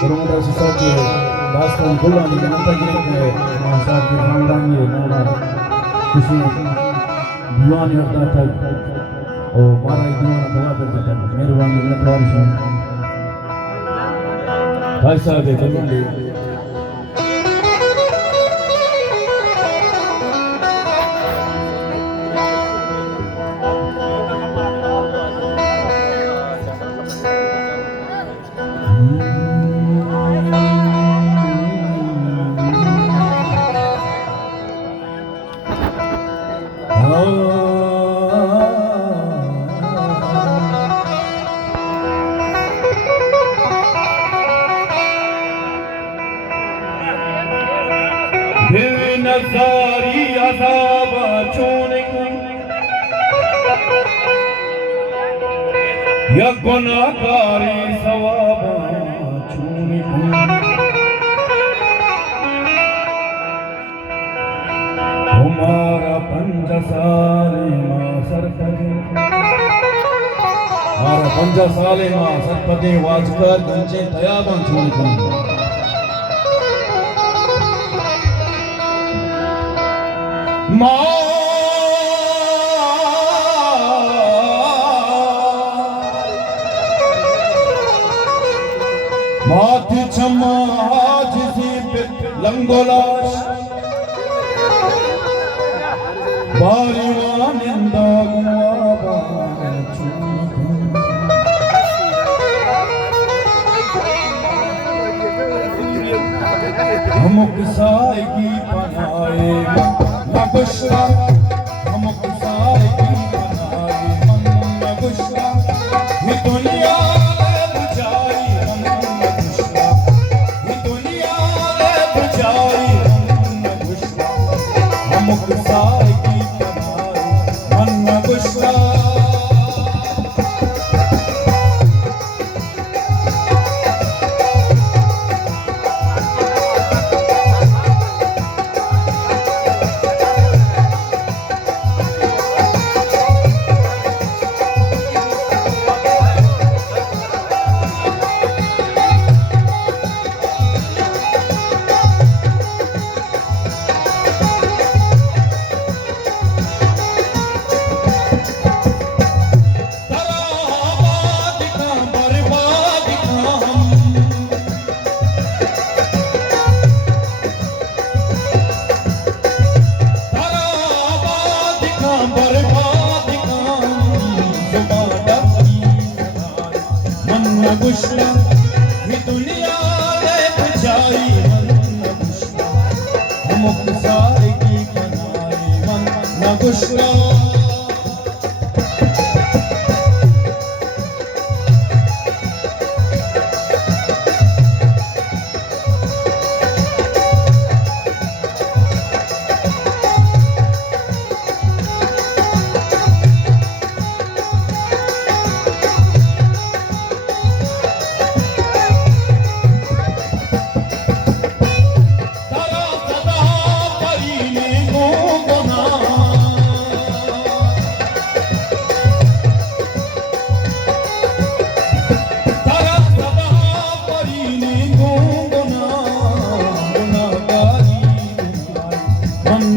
Bermuda sesuatu bahasa bulan di mana kita masa kehilangan ini mana किसी दीवान करता था और मारा दीवान दवा करता था मेहरबानी लखवार से भाई साहब के चलने बेनज़ारी अज़ाब चूने या गुनाहगारी सवाब चूने हमारा 5 साल मां सरपदे हमारा 5 साल मां सरपदे वाजकर गंजे तयाबन चूने माथे छमा जिसे लंगोलाश बारीवानिंदा गुआबा हम किसाई की पनाए नगुशा हम किसाई की पनाए नगुशा ये दुनिया बुझाई हम नगुशा ये दुनिया बुझाई हम नगुशा हम किसाई की पनाए नगुशा नगुशा ये दुनिया बुझाई नगुशा हम किसाई की बनाई नगुशा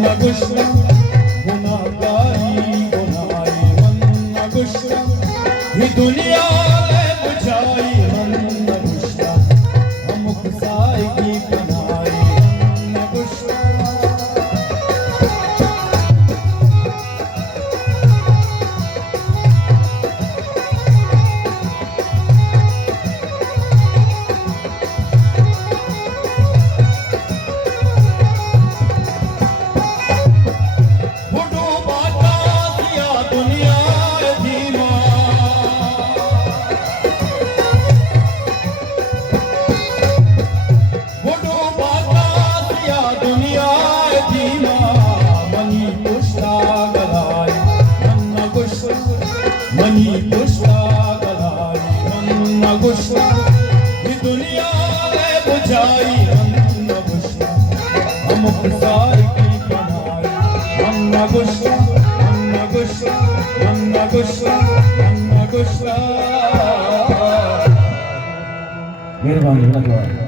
नगुशा गुनाहगारी गुनाही नगुशा ये दुनिया बुझाई नगुशा हम किसाई की बनाई नगुशा मनी पुष्पा गलाई नगुशा ये दुनिया बुझाई नगुशा हम किसाई की बनाई नगुशा नगुशा नगुशा नगुशा महिरबानी धन्यवाद।